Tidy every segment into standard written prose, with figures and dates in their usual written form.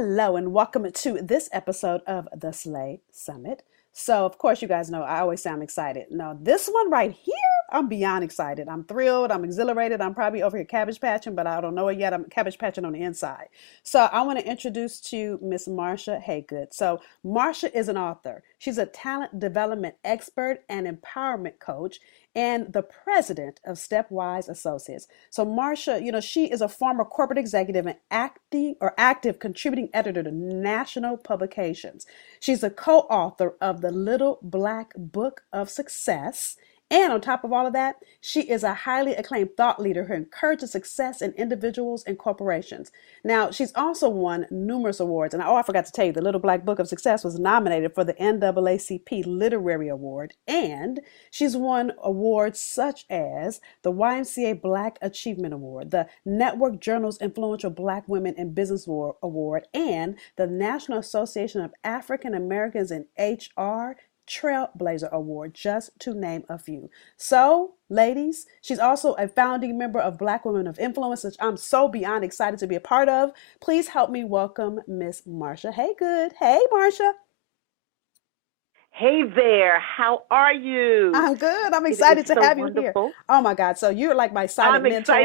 Hello and welcome to this episode of the Slay Summit. So, of course, you guys know I always sound excited. No, this one right here, I'm beyond excited. I'm thrilled. I'm exhilarated. I'm probably over here cabbage patching, but I don't know it yet. I'm cabbage patching on the inside. So, I want to introduce to you Miss Marsha Haygood. So, Marsha is an author. She's a talent development expert and empowerment coach and the president of Stepwise Associates. So Marsha, she is a former corporate executive and active contributing editor to national publications. She's a co-author of the Little Black Book of Success. And on top of all of that, she is a highly acclaimed thought leader who encourages success in individuals and corporations. Now, she's also won numerous awards. And I forgot to tell you, the Little Black Book of Success was nominated for the NAACP Literary Award. And she's won awards such as the YMCA Black Achievement Award, the Network Journal's Influential Black Women in Business Award, and the National Association of African Americans in HR Trailblazer Award, just to name a few. So, ladies, she's also a founding member of Black Women of Influence, which I'm so beyond excited to be a part of. Please help me welcome Miss Marsha Haygood. Hey, Marsha. Hey there, how are you? I'm good. I'm excited to have you here. Oh my God. So you're like my silent mentor.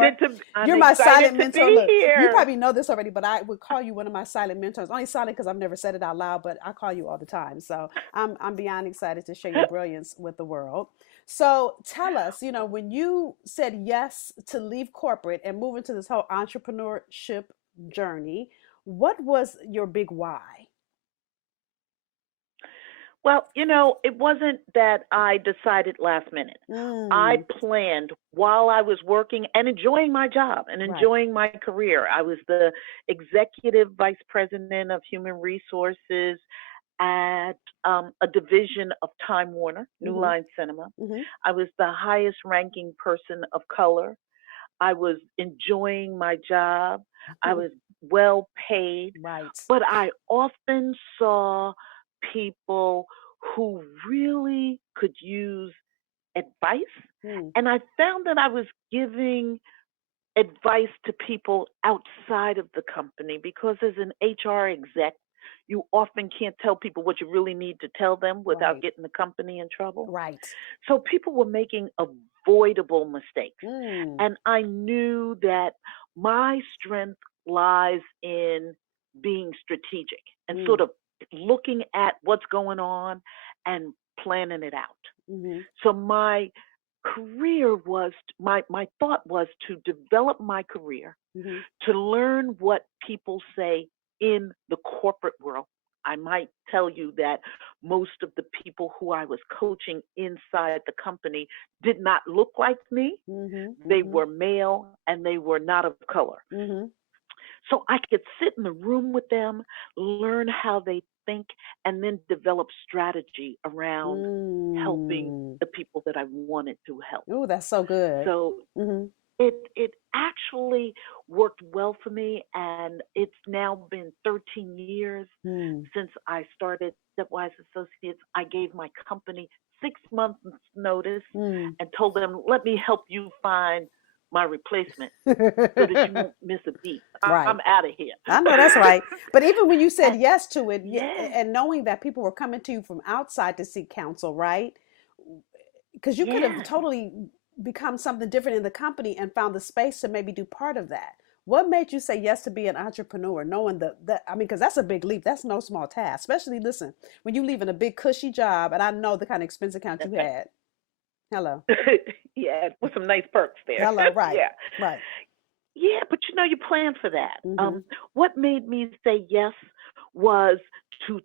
You're my silent mentor. Look, you probably know this already, but I would call you one of my silent mentors. Only silent because I've never said it out loud, but I call you all the time. So I'm beyond excited to share your brilliance with the world. So tell us, when you said yes to leave corporate and move into this whole entrepreneurship journey, what was your big why? Well, it wasn't that I decided last minute. I planned while I was working and enjoying my job and enjoying my career. I was the executive vice president of human resources at a division of Time Warner, New Line Cinema. I was the highest ranking person of color. I was enjoying my job. I was well paid. But I often saw people who really could use advice. And I found that I was giving advice to people outside of the company because as an HR exec, you often can't tell people what you really need to tell them without getting the company in trouble. So people were making avoidable mistakes. And I knew that my strength lies in being strategic and sort of looking at what's going on and planning it out. So my career was, my thought was to develop my career, to learn what people say in the corporate world. I might tell you that most of the people who I was coaching inside the company did not look like me. They were male and they were not of color. So I could sit in the room with them, learn how they think, and then develop strategy around helping the people that I wanted to help. Oh, that's so good. So it actually worked well for me, and it's now been 13 years since I started Stepwise Associates. I gave my company 6 months notice and told them, let me help you find my replacement so that you won't miss a beat. I'm out of here. I know that's right. But even when you said yes to it, and knowing that people were coming to you from outside to seek counsel, right? Because you could have totally become something different in the company and found the space to maybe do part of that. What made you say yes to be an entrepreneur, knowing because that's a big leap. That's no small task, especially, listen, when you leaving a big cushy job, and I know the kind of expense account you had. Hello. Yeah, with some nice perks there. Hello, right. Right. Yeah, but you plan for that. What made me say yes was to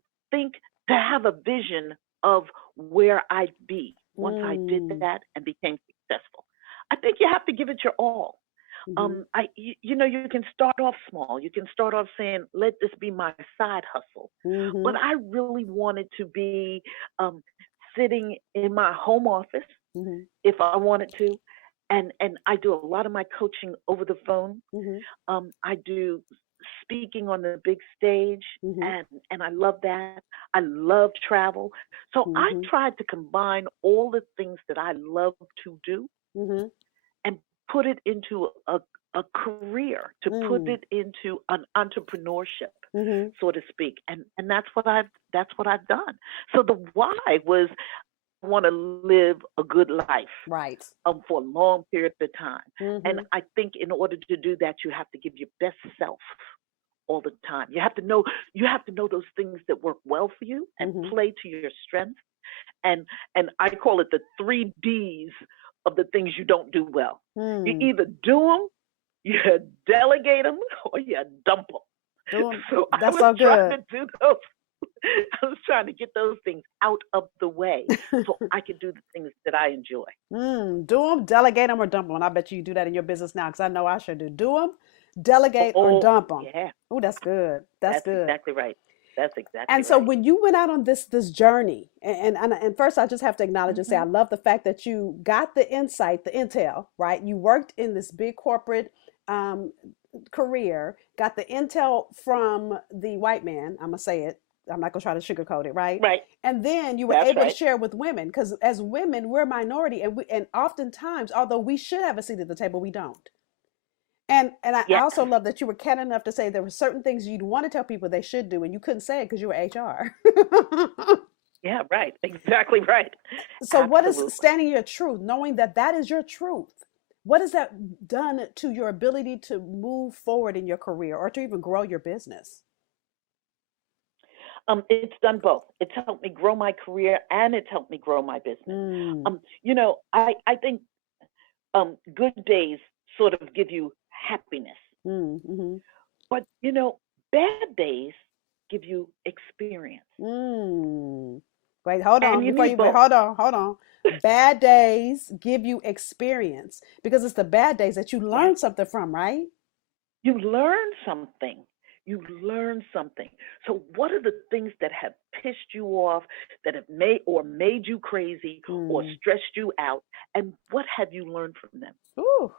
have a vision of where I'd be once I did that and became successful. I think you have to give it your all. You can start off small. You can start off saying, let this be my side hustle. But I really wanted to be sitting in my home office if I wanted to. And I do a lot of my coaching over the phone. I do speaking on the big stage, and I love that. I love travel. So I tried to combine all the things that I love to do and put it into a career, to put it into an entrepreneurship, so to speak. And that's what I've done. So the why was, I want to live a good life, Right. for a long period of time. And I think in order to do that, you have to give your best self all the time. You have to know those things that work well for you and play to your strengths. And I call it the 3 Ds of the things you don't do well. You either do them, you delegate them, or you dump them. So I was trying to do those. I was trying to get those things out of the way so I could do the things that I enjoy. Do them, delegate them, or dump them. And I bet you do that in your business now, because I know I should do. Do them, delegate, or dump them. Yeah. Oh, that's good. That's good. Exactly right. That's exactly And so right. when you went out on this journey, and first I just have to acknowledge and say I love the fact that you got the insight, the intel, right? You worked in this big corporate career, got the intel from the white man. I'm gonna say it. I'm not gonna try to sugarcoat it, right? Right. And then you were able to share with women, because as women we're a minority, and oftentimes, although we should have a seat at the table, we don't. And I also love that you were candid enough to say there were certain things you'd want to tell people they should do, and you couldn't say it because you were HR. Yeah, right. Exactly right. So what is standing your truth, knowing that that is your truth? What has that done to your ability to move forward in your career or to even grow your business? It's done both. It's helped me grow my career and it's helped me grow my business. I think good days sort of give you happiness. But bad days give you experience. Wait, hold on. Hold on. Bad days give you experience, because it's the bad days that you learn something from, right? You learn something. You learn something. So what are the things that have pissed you off, that have made you crazy or stressed you out? And what have you learned from them? Ooh.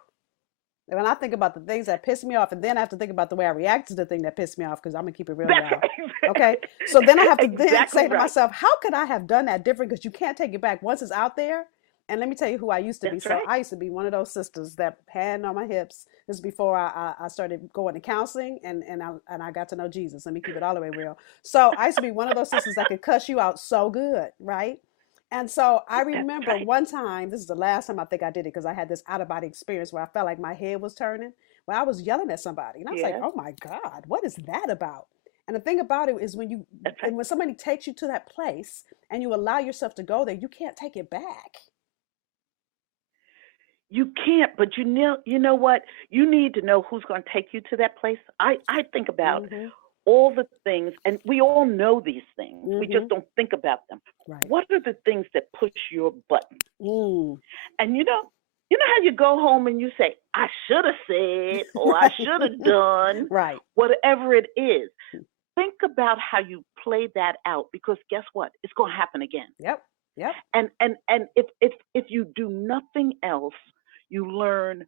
When I think about the things that piss me off, and then I have to think about the way I react to the thing that pissed me off, because I'm gonna keep it real, y'all. Okay, so then I have to then say to myself, how could I have done that different? Because you can't take it back once it's out there. And let me tell you who I used to be. So I used to be one of those sisters that hand on my hips. This is before I started going to counseling and I got to know Jesus. Let me keep it all the way real. So I used to be one of those sisters that could cuss you out so good, right? And so I remember one time, this is the last time I think I did it, because I had this out of body experience where I felt like my head was turning, where I was yelling at somebody. And I was like, oh my God, what is that about? And the thing about it is when somebody takes you to that place and you allow yourself to go there, you can't take it back. You can't, but you know what? You need to know who's going to take you to that place. I think about all the things, and we all know these things. We just don't think about them. Right. What are the things that push your button? And you know how you go home and you say, I should have said, or I should have done, right? Whatever it is. Think about how you play that out, because guess what? It's going to happen again. Yep. And if you do nothing else, you learn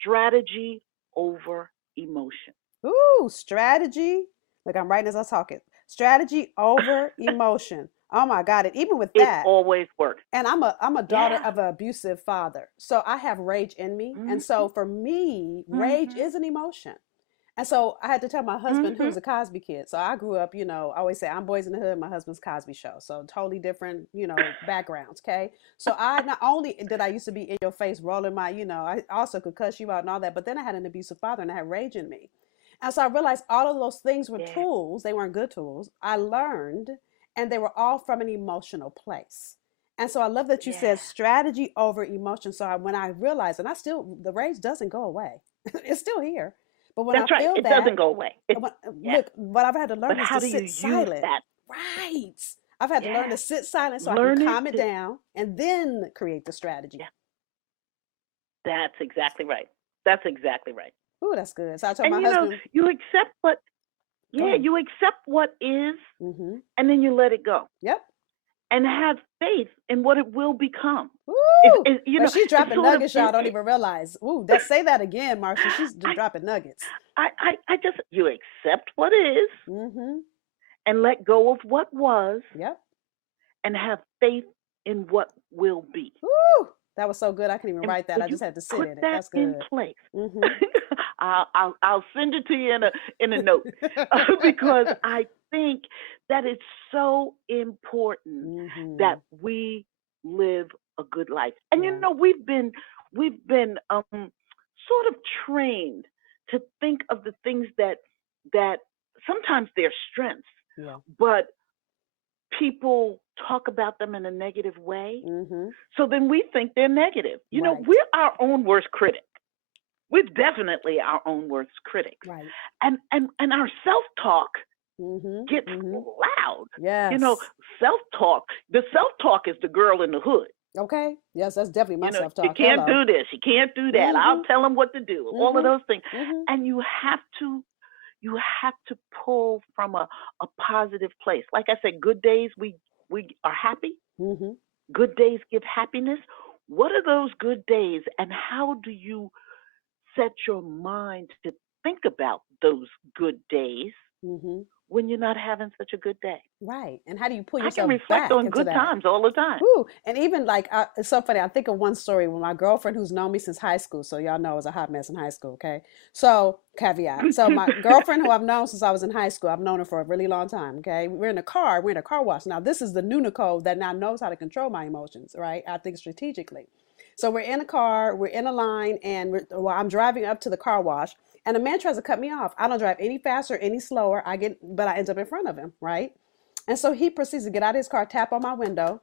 strategy over emotion. Ooh, strategy. Look, I'm writing as I talk it. Strategy over emotion. Oh my God. And even with that, it always works. And I'm a daughter of an abusive father. So I have rage in me. And so for me, rage is an emotion. And so I had to tell my husband, who's a Cosby kid. So I grew up, I always say I'm Boys in the Hood, my husband's Cosby Show. So totally different, backgrounds. Okay. So I not only did I used to be in your face rolling my, I also could cuss you out and all that. But then I had an abusive father and I had rage in me. And so I realized all of those things were tools. They weren't good tools. I learned, and they were all from an emotional place. And so I love that you said strategy over emotion. So when I realized, and the rage doesn't go away. It's still here. But when That's right. It doesn't go away. Look, what I've had to learn is to sit silent. That? Right. I've had to learn to sit silent so I can calm it down and then create the strategy. Yeah. That's exactly right. That's exactly right. Ooh, that's good. So I told my husband, you accept you accept what is, and then you let it go. Yep. And have faith in what it will become. Ooh, she's dropping nuggets, y'all don't even realize. Ooh, say that again, Marsha. She's dropping nuggets. You accept what is, and let go of what was. Yep. And have faith in what will be. Ooh, that was so good. I couldn't even write that. I just had to sit in it. That's good. In place. I'll send it to you in a note because I think that it's so important that we live a good life. And you know, we've been sort of trained to think of the things that sometimes they're strengths, but people talk about them in a negative way. So then we think they're negative. You know, we're our own worst critic. We're definitely our own worst critic. And our self-talk gets loud. You know, self-talk, the self-talk is the girl in the hood. Okay. Yes, that's definitely my self-talk. You can't do this. You can't do that. I'll tell them what to do. All of those things. And you have to pull from a positive place. Like I said, good days we are happy. Good days give happiness. What are those good days, and how do you set your mind to think about those good days when you're not having such a good day? Right. And how do you pull yourself back? I can reflect on good times all the time. Ooh. And even like, it's so funny. I think of one story with my girlfriend who's known me since high school. So y'all know I was a hot mess in high school. Okay. So caveat. So my girlfriend who I've known since I was in high school, I've known her for a really long time. Okay. We're in a car wash. Now this is the new Nicole that now knows how to control my emotions. Right. I think strategically. So we're in a car, we're in a line, and I'm driving up to the car wash, and a man tries to cut me off. I don't drive any faster, any slower. But I end up in front of him, right? And so he proceeds to get out of his car, tap on my window.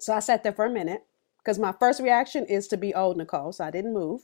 So I sat there for a minute because my first reaction is to be old Nicole. So I didn't move,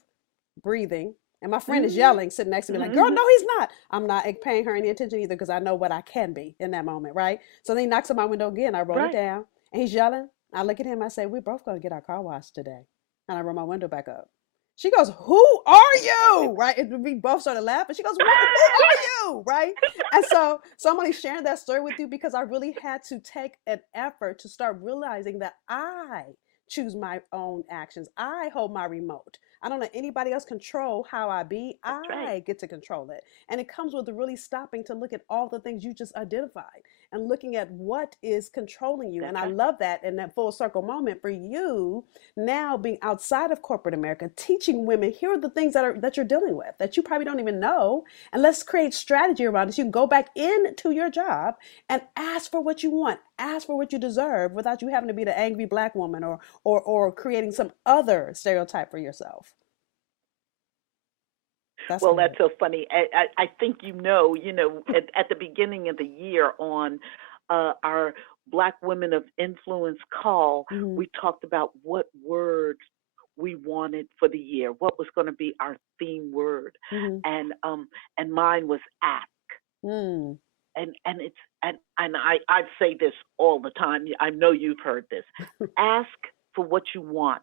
breathing. And my friend is yelling, sitting next to me like, girl, no, he's not. I'm not paying her any attention either because I know what I can be in that moment, right? So then he knocks on my window again. I roll it down, and he's yelling. I look at him. I say, we're both going to get our car washed today. And I roll my window back up. She goes, who are you? Right? And we both started laughing. She goes, who are you? Right? And so somebody's sharing that story with you because I really had to take an effort to start realizing that I choose my own actions. I hold my remote. I don't let anybody else control how I be. I get to control it. And it comes with really stopping to look at all the things you just identified and looking at what is controlling you. And I love that in that full circle moment for you now being outside of corporate America, teaching women, here are the things that you're dealing with that you probably don't even know. And let's create strategy around it. So you can go back into your job and ask for what you want, ask for what you deserve without you having to be the angry Black woman or creating some other stereotype for yourself. That's so funny. I think at the beginning of the year on our Black Women of Influence call, we talked about what words we wanted for the year, what was going to be our theme word, and mine was ask. And I say this all the time. I know you've heard this. Ask for what you want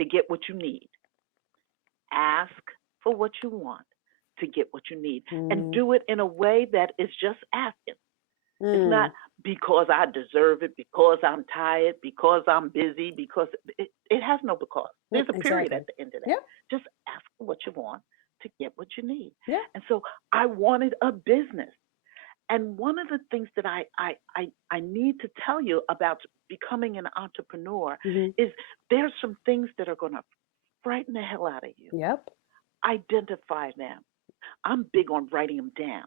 to get what you need. Ask for what you want to get what you need, and do it in a way that is just asking. It's not because I deserve it, because I'm tired, because I'm busy, because it has no because. There's a period at the end of that. Yeah. Just ask for what you want to get what you need. Yeah. And so I wanted a business. And one of the things that I need to tell you about becoming an entrepreneur is there's some things that are going to frighten the hell out of you. Yep. Identify them. I'm big on writing them down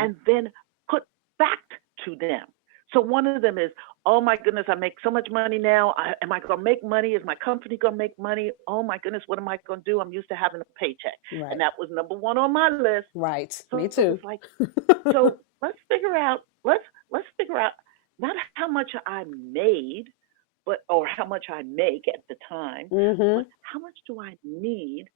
and then put fact to them. So one of them is, oh my goodness, I make so much money now. Am I going to make money? Is my company going to make money? Oh my goodness, what am I going to do? I'm used to having a paycheck. Right. And that was number one on my list. Right. So me too. It's like, so let's figure out not how much I made, or how much I make at the time, but how much do I need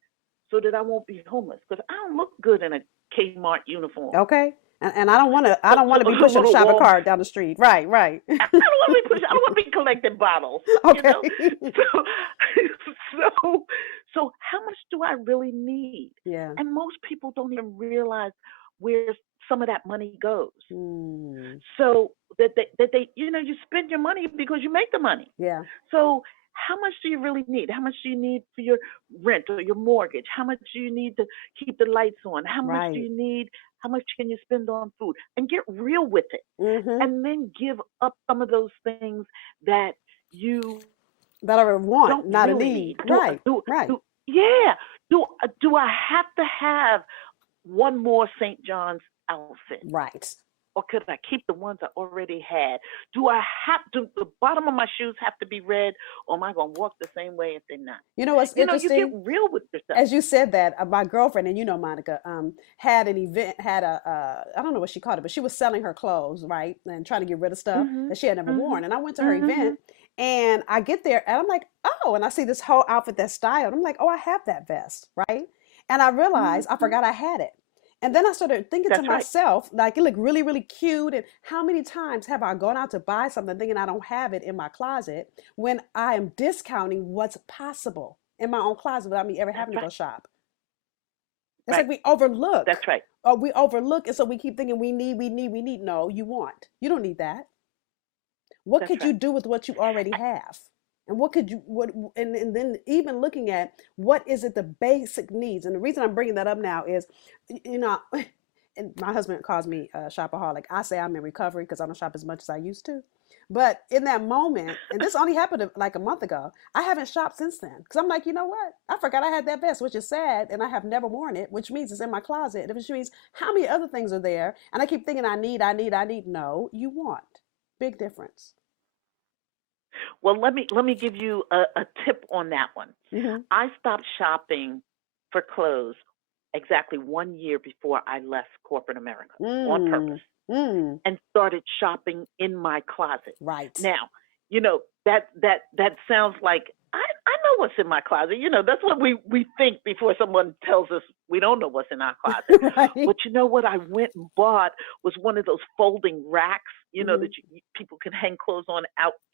so that I won't be homeless? Because I don't look good in a Kmart uniform. Okay. And I don't want to be pushing a shopping cart down the street. Right. I don't want to be collecting bottles. Okay. So how much do I really need? Yeah. And most people don't even realize where some of that money goes. So that they you spend your money because you make the money. Yeah. So how much do you really need? How much do you need for your rent or your mortgage? How much do you need to keep the lights on? How much do you need? How much can you spend on food? And get real with it. And then give up some of those things that you are a want, not really a need. Right. Yeah. do I have to have one more St. John's outfit? Right. Or could I keep the ones I already had? Do I have to, the bottom of my shoes have to be red, or am I going to walk the same way if they're not? You know what's You get interesting? real with yourself. As you said that, my girlfriend, and you know Monica, had an event, had I don't know what she called it, but she was selling her clothes, right, and trying to get rid of stuff Mhm. that she had never Mhm. worn. And I went to her Mhm. event, and I get there, and I'm like, oh, and I see this whole outfit that's styled. I'm like, oh, I have that vest, right? And I realized I Mhm. forgot I had it. And then I started thinking to That's right. myself, like, it looked really, really cute. And how many times have I gone out to buy something thinking I don't have it in my closet when I am discounting what's possible in my own closet without me ever having That's to go right. shop? It's Right. like we overlook, That's right. or we overlook, and so we keep thinking we need, we need, we need. No, you want. You don't need that. What That's could you right. do with what you already have? And what could you what and then even looking at what is it the basic needs. And the reason I'm bringing that up now is, you know, and my husband calls me a shopaholic. I say I'm in recovery because I don't shop as much as I used to. But in that moment, and this only happened like a month ago, I haven't shopped since then because I'm like, you know what? I forgot I had that vest, which is sad, and I have never worn it, which means it's in my closet, which means how many other things are there? And I keep thinking I need, I need, I need. No, you want. Big difference. Well, let me give you a tip on that one. Mm-hmm. I stopped shopping for clothes exactly 1 year before I left corporate America on purpose, Mm. Mm. and started shopping in my closet. Right. Now, that sounds like I know what's in my closet. That's what we think before someone tells us we don't know what's in our closet. Right. But you know what I went and bought was one of those folding racks, Mm-hmm. that people can hang clothes on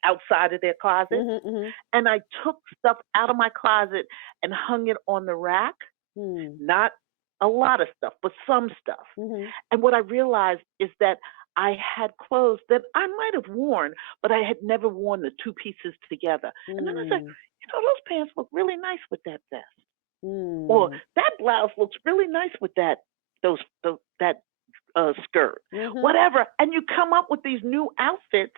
outside of their closet. Mm-hmm. Mm-hmm. And I took stuff out of my closet and hung it on the rack. Mm. Not a lot of stuff, but some stuff. Mm-hmm. And what I realized is that I had clothes that I might have worn, but I had never worn the two pieces together. And then I said, Mm. those pants look really nice with that vest, or Mm. that blouse looks really nice with that skirt, Mm-hmm. whatever. And you come up with these new outfits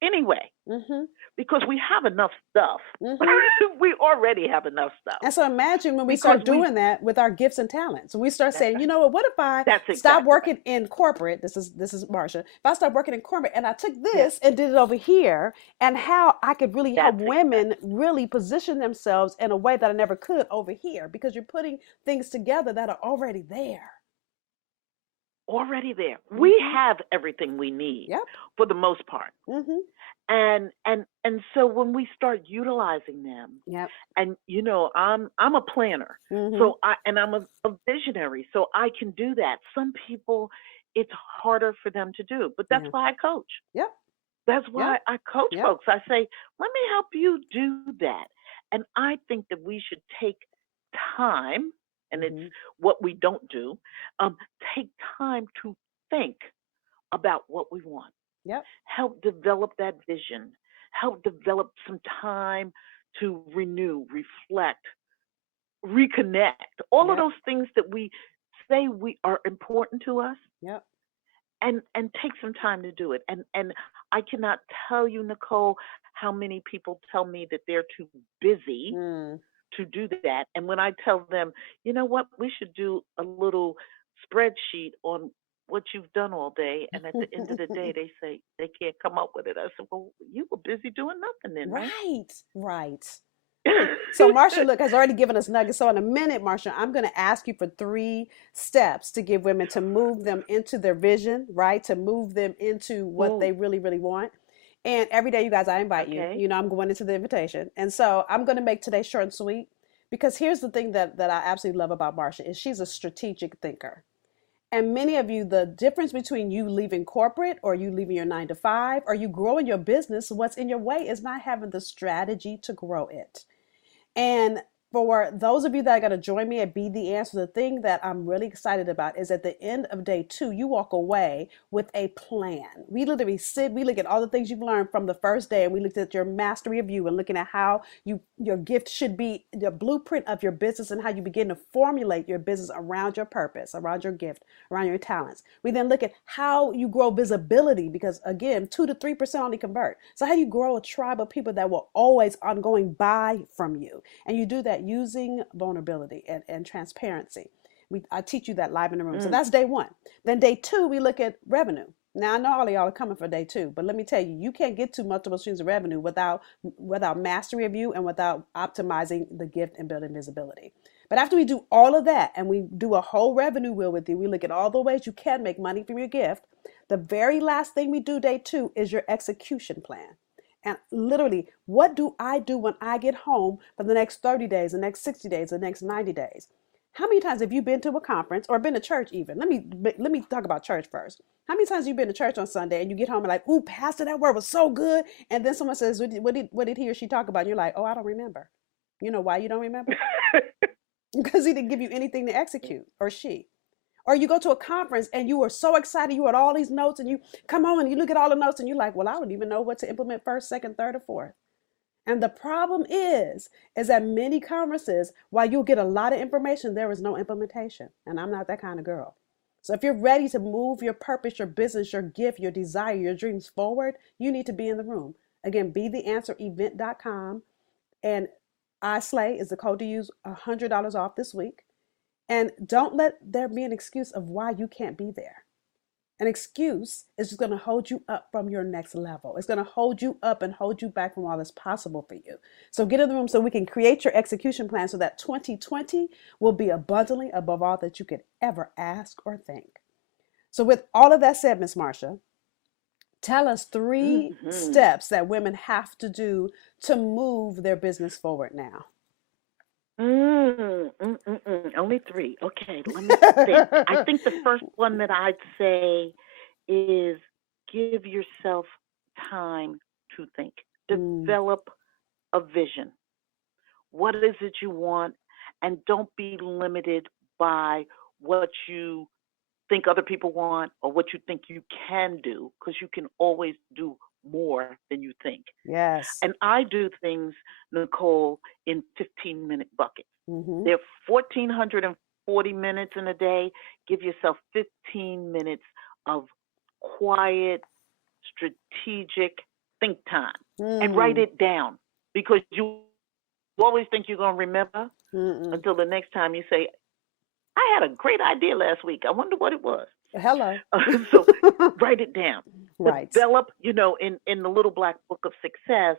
anyway, Mm-hmm. because we have enough stuff. Mm-hmm. We already have enough stuff And so imagine when we because start we. doing that with our gifts and talents. When we start That's saying, you right. know what if I That's stop exactly right. working in corporate? This is Marsha. If I start working in corporate and I took Yes, this and did it over here, and how I could really help that's women exactly really position themselves in a way that I never could over here, because you're putting things together that are already there. already there. We Mm-hmm. have everything we need Yep. for the most part. Mm-hmm. And so when we start utilizing them, Yep. and I'm a planner, Mm-hmm. so I'm a visionary, so I can do that. Some people, it's harder for them to do, but that's Yeah. why I coach. Yep. That's Yep. why I coach Yep. folks. I say, let me help you do that. And I think that we should take time, and it's Mm-hmm. what we don't do, um, take time to think about what we want, Yep. help develop that vision, help develop some time to renew, reflect, reconnect, all of Yep. those things that we say we are important to us, Yep. and take some time to do it. And I cannot tell you, Nicole, how many people tell me that they're too busy Mm. to do that. And when I tell them, you know what, we should do a little spreadsheet on what you've done all day, and at the end of the day they say they can't come up with it. I said, well, you were busy doing nothing then, right? Right. Right. Right. So Marsha, look, has already given us nuggets. So in a minute, Marsha, I'm going to ask you for 3 steps to give women to move them into their vision, right? To move them into what Ooh, they really, really want. And every day, you guys, I invite you. okay. You know, I'm going into the invitation. And so I'm going to make today short and sweet, because here's the thing that I absolutely love about Marsha is she's a strategic thinker. And many of you, the difference between you leaving corporate or you leaving your 9 to 5 or you growing your business, what's in your way is not having the strategy to grow it. And for those of you that are going to join me at Be the Answer, the thing that I'm really excited about is at the end of day 2, you walk away with a plan. We literally sit, we look at all the things you've learned from the first day, and we looked at your mastery of you and looking at how your gift should be the blueprint of your business and how you begin to formulate your business around your purpose, around your gift, around your talents. We then look at how you grow visibility, because again, 2 to 3% only convert. So how do you grow a tribe of people that will always ongoing buy from you? And you do that that using vulnerability and transparency. I teach you that live in the room. So that's day one. Then day two, we look at revenue. Now I know all of y'all are coming for day two, but let me tell you, you can't get to multiple streams of revenue without mastery of you and without optimizing the gift and building visibility. But after we do all of that and we do a whole revenue wheel with you, we look at all the ways you can make money from your gift. The very last thing we do day two is your execution plan. And literally, what do I do when I get home for the next 30 days, the next 60 days, the next 90 days? How many times have you been to a conference or been to church even? Let me talk about church first. How many times have you been to church on Sunday and you get home and like, ooh, pastor, that word was so good. And then someone says, what did he or she talk about? And you're like, oh, I don't remember. You know why you don't remember? Because he didn't give you anything to execute, or she. Or you go to a conference and you were so excited, you had all these notes and you come home and you look at all the notes and you're like, well, I don't even know what to implement first, second, third, or fourth. And the problem is that many conferences, while you'll get a lot of information, there is no implementation. And I'm not that kind of girl. So if you're ready to move your purpose, your business, your gift, your desire, your dreams forward, you need to be in the room. Again, betheanswerevent.com. And iSlay is the code to use, $100 off this week. And don't let there be an excuse of why you can't be there. An excuse is just going to hold you up from your next level. It's going to hold you up and hold you back from all that's possible for you. So get in the room so we can create your execution plan so that 2020 will be abundantly above all that you could ever ask or think. So with all of that said, Miss Marsha, tell us 3 steps that women have to do to move their business forward now. Only 3. Okay, let me think. I think the first one that I'd say is give yourself time to think. Develop a vision. What is it you want? And don't be limited by what you think other people want or what you think you can do, because you can always do more than you think. Yes. And I do things, Nicole, in 15-minute buckets. There are 1,440 minutes in a day. Give yourself 15 minutes of quiet, strategic think time and write it down, because you always think you're going to remember until the next time you say, I had a great idea last week. I wonder what it was. Hello. So write it down. Right. Develop, in the Little Black Book of Success,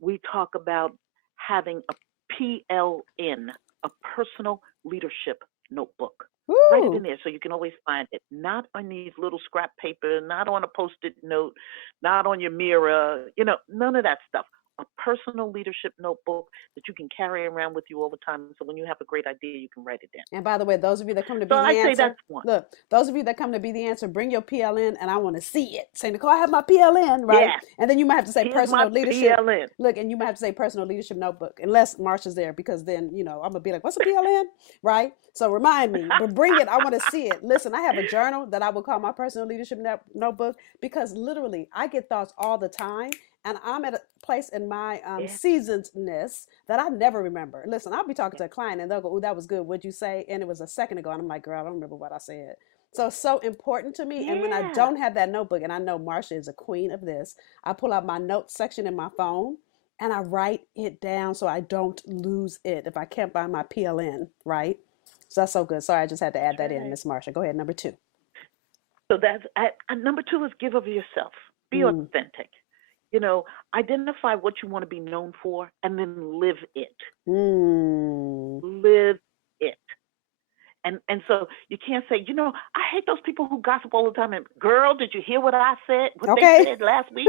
we talk about having a PLN, a personal leadership notebook. Woo. Write it in there so you can always find it. Not on these little scrap paper, not on a Post-it note, not on your mirror, none of that stuff. A personal leadership notebook that you can carry around with you all the time. So when you have a great idea, you can write it down. And by the way, those of you that come to Be the Answer, say that's one. Look, those of you that come to Be the Answer, bring your PLN and I want to see it. Say, Nicole, I have my PLN, right? Yeah. And then you might have to say personal leadership. PLN. Look, and you might have to say personal leadership notebook, unless Marsha's there, because then, I'm going to be like, what's a PLN? Right? So remind me, but bring it. I want to see it. Listen, I have a journal that I would call my personal leadership notebook, because literally I get thoughts all the time. And I'm at a place in my seasonedness that I never remember. Listen, I'll be talking to a client and they'll go, oh, that was good. What'd you say? And it was a second ago. And I'm like, girl, I don't remember what I said. So it's so important to me. Yeah. And when I don't have that notebook, and I know Marsha is a queen of this, I pull out my notes section in my phone and I write it down so I don't lose it if I can't find my PLN, right? So that's so good. Sorry, I just had to add that in, Miss Marsha. Go ahead, number 2. So that's number 2 is give of yourself. Be authentic. Identify what you want to be known for and then live it. Live it. And so you can't say, I hate those people who gossip all the time. And girl, did you hear what I said? What they said last week?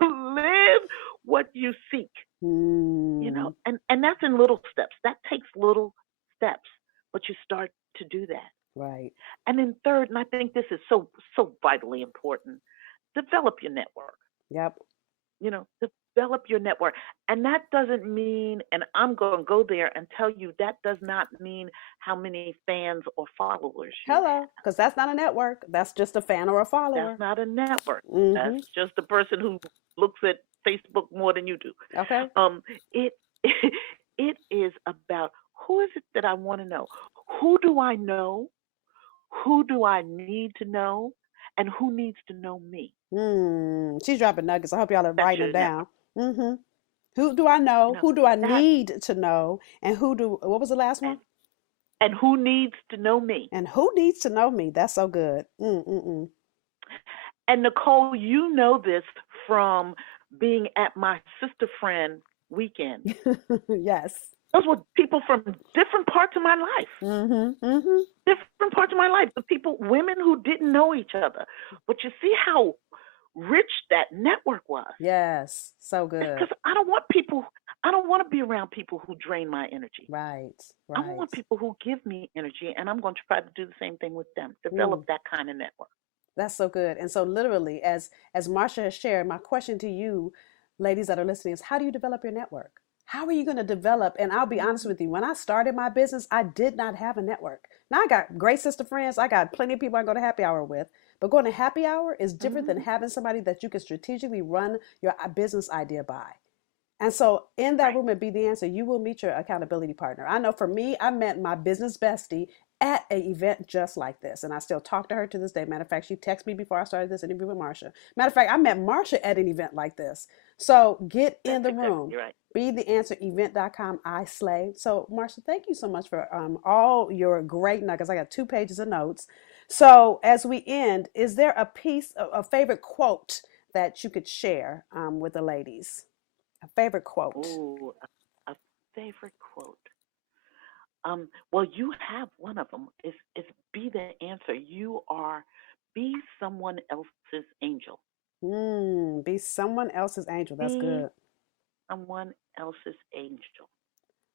Live what you seek. And that's in little steps. That takes little steps, but you start to do that. Right. And then third, and I think this is so vitally important, develop your network. Yep. Develop your network. And that doesn't mean, and I'm going to go there and tell you, that does not mean how many fans or followers you have. Because that's not a network. That's just a fan or a follower. That's not a network. That's just the person who looks at Facebook more than you do. Okay. It is about, who is it that I want to know? Who do I know? Who do I need to know? And who needs to know me? She's dropping nuggets. I hope y'all are writing it down. Who Who do I You know? know, Who do I that need to know? And what was the last one? and and who needs to know me? And who needs to know me? That's so good. Mm-mm-mm. And Nicole, you know this from being at my sister friend weekend. Yes. Those were people from different parts of my life. Mm-hmm. Mm-hmm. Different parts of my life. The people, women who didn't know each other. But you see how rich that network was. Yes. So good. Because I don't want people, I don't want to be around people who drain my energy. Right. I Right. want people who give me energy, and I'm going to try to do the same thing with them. Mm. Develop that kind of network. That's so good. And so literally, as Marsha has shared, my question to you, ladies that are listening, is how do you develop your network? How are you going to develop? And I'll be honest Mm-hmm. with you, when I started my business, I did not have a network. Now I got great sister friends. I got plenty of people I go to happy hour with. But going to happy hour is different than Mm-hmm. having somebody that you can strategically run your business idea by. And so in that Right. room at Be the Answer, you will meet your accountability partner. I know for me, I met my business bestie at an event just like this. And I still talk to her to this day. Matter of fact, she texted me before I started this interview with Marsha. Matter of fact, I met Marsha at an event like this. So get in That's the room. exactly right. Be the answer event.com. I slay. So Marsha, thank you so much for all your great nuggets. I got 2 pages of notes. So as we end, is there a piece, a favorite quote that you could share with the ladies? A favorite quote. Oh, a favorite quote. Well, you have one of them. Is be the answer. You are be someone else's angel. Be someone else's angel. That's Be good. someone else's angel.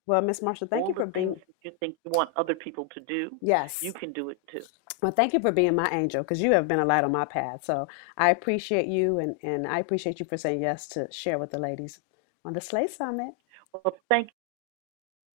Well, Miss Marsha, thank All you the for being, things that you think you want other people to do, you yes. can do it too. Well, thank you for being my angel because you have been a light on my path. So I appreciate you and I appreciate you for saying yes to share with the ladies on the Slay Summit. Well, thank